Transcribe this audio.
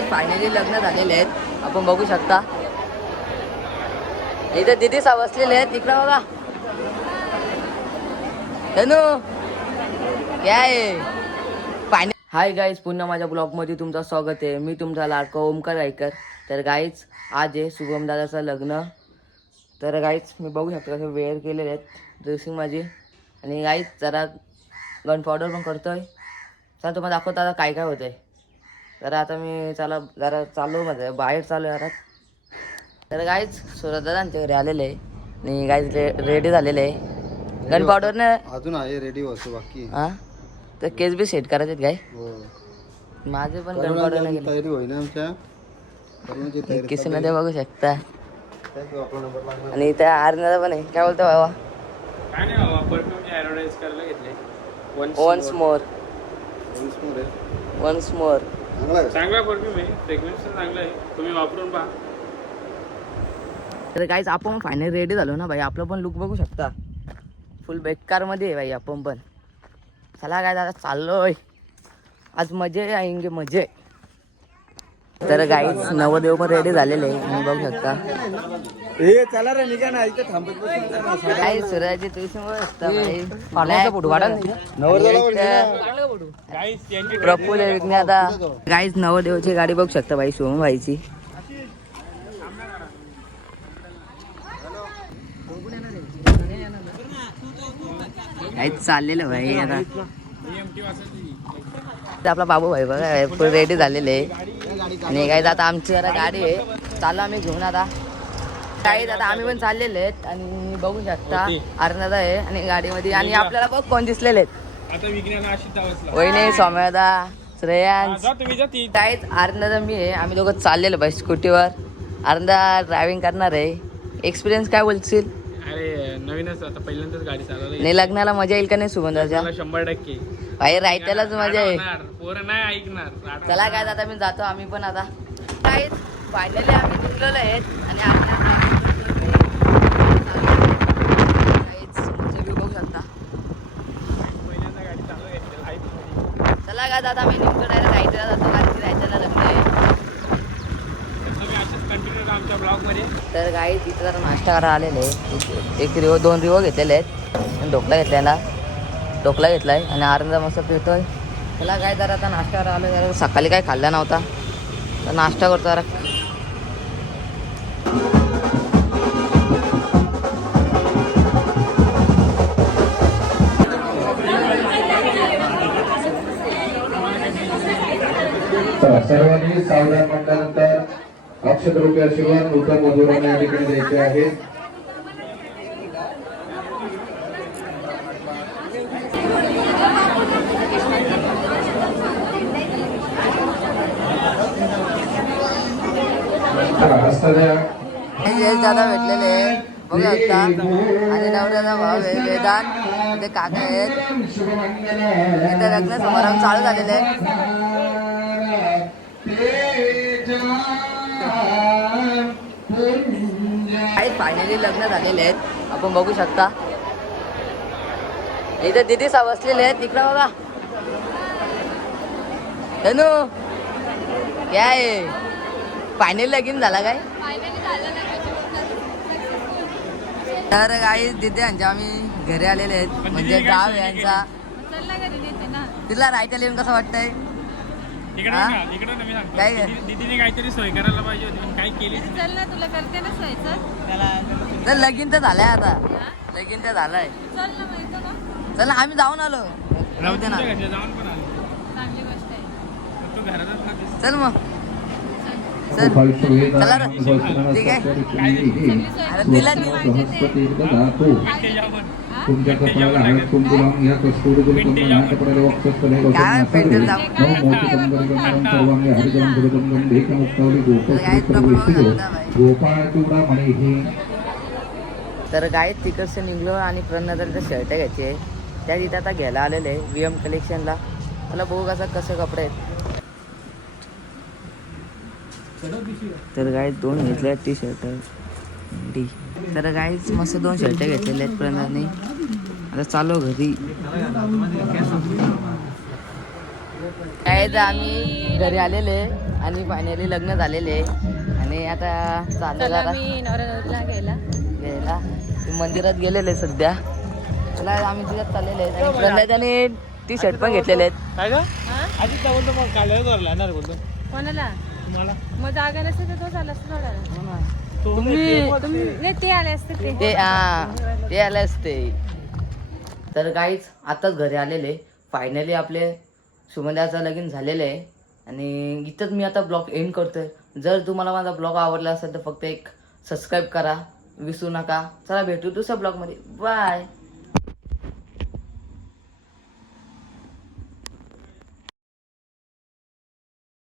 काही फायनली लग्न झालेले आहेत. आपण बघू शकता इथे दिदी बसलेले आहेत. इकडं बघा धनू काय फायनल. हाय गाईज, पुन्हा माझ्या ब्लॉगमध्ये तुमचं स्वागत आहे. मी तुमचा लाडका ओमकार गायकर. तर गाईज आज आहे शुभम दादाचं लग्न. तर गाईज मी बघू शकतो कसं वेअर केलेले आहेत ड्रेसिंग माझी. आणि गाईज जरा गन पावडर पण करतोय. चला तुम्हाला दाखवतो आता काय काय होतं आहे. तर आता मी जरा चाललो माझं बाहेर चालू आहे घरात. तर गाईज सुरत दादांच्या घरी आलेले आहे आणि गाईज रेडी झालेले आहे. गन पावडर ना अजून आहे रेडी होतो बाकी. हां तर केस बी सेट करायचे काय माझे पण गन पावडर नाही तयारी होईना आमच्या किसनमध्ये बघू शकता. आणि इथे आरण्याला पण आहे. काय बोलतो बाबा? काय नाही बाबा, परफ्यूमची ॲडव्हर्टाईज करायला घेतले. वन्स मोर चांगला परफ्यूम आहे, फ्रेग्रन्स चांगला आहे, तुम्ही वापरून पहा. तर काहीच आपण फायनल रेडी झालो ना भाई. आपलं पण लुक बघू शकता फुल बेकार मध्ये आहे भाई आपण पण. चला काय दादा चाललोय आज मजे आएंगे मजे. तर गाईच नवदेव पण रेडी झालेले आहे बघू शकता. चला रे निघा ना इथे थांबत काय सूर्याची प्रफुल्ल विज्ञाता. गाईच नवदेवची गाडी बघू शकता भाई शिवम भाईची. काहीच चाललेलं भाई आता. आपला बाबू भाई बघा फुल रेडी झालेले आहे. आणि काही आता आमची जरा गाडी आहे चालू आम्ही घेऊन आता. काही आता आम्ही पण चाललेले आहेत आणि बघू शकता अर्णदा आहे आणि गाडीमध्ये. आणि आपल्याला बघ कोण दिसलेले आहेत वहिनी सौम्यदा श्रेयांश. काहीच अर्णदा मी आहे. आम्ही दोघं चाललेलो भाई स्कूटीवर. अर्णदा ड्रायव्हिंग करणार आहे. एक्सपिरियन्स काय बोलशील? अरे नवीनच आता पहिल्यांदाच गाडी चालवली. नाही लग्नाला मजा येईल का नाही सुगंधाच्या? 100% भाई रायत्यालाच मजा आहे. पोरं नाही ऐकणार. चला काय आता मी जातो. आम्ही पण आता काहीच फायनली आम्ही निघलेलो आहेत. आणि बघू शकता. पहिल्यांदा गाडी चालू. चला काय आता आम्ही निघतो डायरेक्ट रायत्याला जातो कारण की रायत्याला लग्न आहे. तुम्ही असेच कंटिन्यू आमच्या ब्लॉगमध्ये. तर गाई तिथं जरा नाश्ता करायला आलेले आहे. एक रिवो 2 रिवो घेतलेले आहेत. ढोकला घेतलाय आणि आरंजा मस्त पितोय. त्याला काय जरा आता नाश्ता करायला आलो. जरा सकाळी काय खाल्ला नव्हता तर नाश्ता करतो जरा. सर्वांनी सावधान म्हटल्यानंतर अक्षत रुपये आशीर्वाद नूतन मजुरांना या ठिकाणी द्यायचे आहेत. दादा भेटलेले बघू शकता. आणि नवऱ्याचा भाव आहे वेदांत. ते काका आहेत. इथे लग्न समारंभ चालू झालेले आहे. फायनली लग्न झालेले आहेत आपण बघू शकता. इथे दिदी बसलेले आहेत. इकडं बघा धनू काय फायनली लगीन झाला काय? तर काही दिदी यांच्या आम्ही घरी आलेले आहेत. म्हणजे गाव यांचा. तिला राहायचं येऊन कसं वाटतंय? काय दीदीने काहीतरी सोय करायला पाहिजे होती पण काय केली. चल ना तुला करते ना सोयचं. तर लगीन तर झालंय आता. लगीन तर झालंय. चल ना माहिती का चला आम्ही जाऊन आलो. राहू दे ना. जाऊन पण आलो. चांगली गोष्ट आहे. तू घरातच खातेस. चल मग चल चला ठीक आहे. अरे तिला तुमच्या कपाळाला हळद कुंकू लावून या कस्तुरी कुलकुंभम नाटपडाला वक्षस्थले गोपनाथपडे मोठी संबरगंधम सर्वांगे हरिजन गुरुगंधम भेकमुक्तावली गोपश्रीपुरवेशिरो गोपाळ चूडा मणिही. तर गाय तिकडचं निघलो आणि प्रणदाला शर्ट घ्यायचे त्या तिथे आता घ्यायला आलेले VM कलेक्शनला. मला बघू कसं कपडे आहेत. तर गाय 2 घेतले टी शर्ट डी. तर गाईच मस्त 2 शर्ट घेतलेले आहेत प्रणदाने. आता चालू घरी. काय तर आम्ही घरी आलेले आणि फायनली लग्न झालेले आणि आता चाललं चला जरा मी नवरा घ्यायला घ्यायला ते मंदिरात गेलेले सध्या. चला आम्ही तिच्यात चाललेले आहेत आणि प्रल्हादाने टी शर्ट पण घेतलेले आहेत. काय का हा? आधी बोलतो मग काल येणार बोलतो कोणाला तुम्हाला मग जागा नसते तर तो झाला असता सोडायला. तुम्ही नाही ते आले असते ते ते आले असते. तर काहीच आताच घरी आलेले फायनली आपले सुमंदाचं लगीन झालेलं आहे आणि इथंच मी आता ब्लॉग एंड करतोय. जर तुम्हाला माझा ब्लॉग आवडला असेल तर फक्त एक सबस्क्राईब करा विसरू नका. चला भेटू दुसऱ्या ब्लॉगमध्ये. बाय.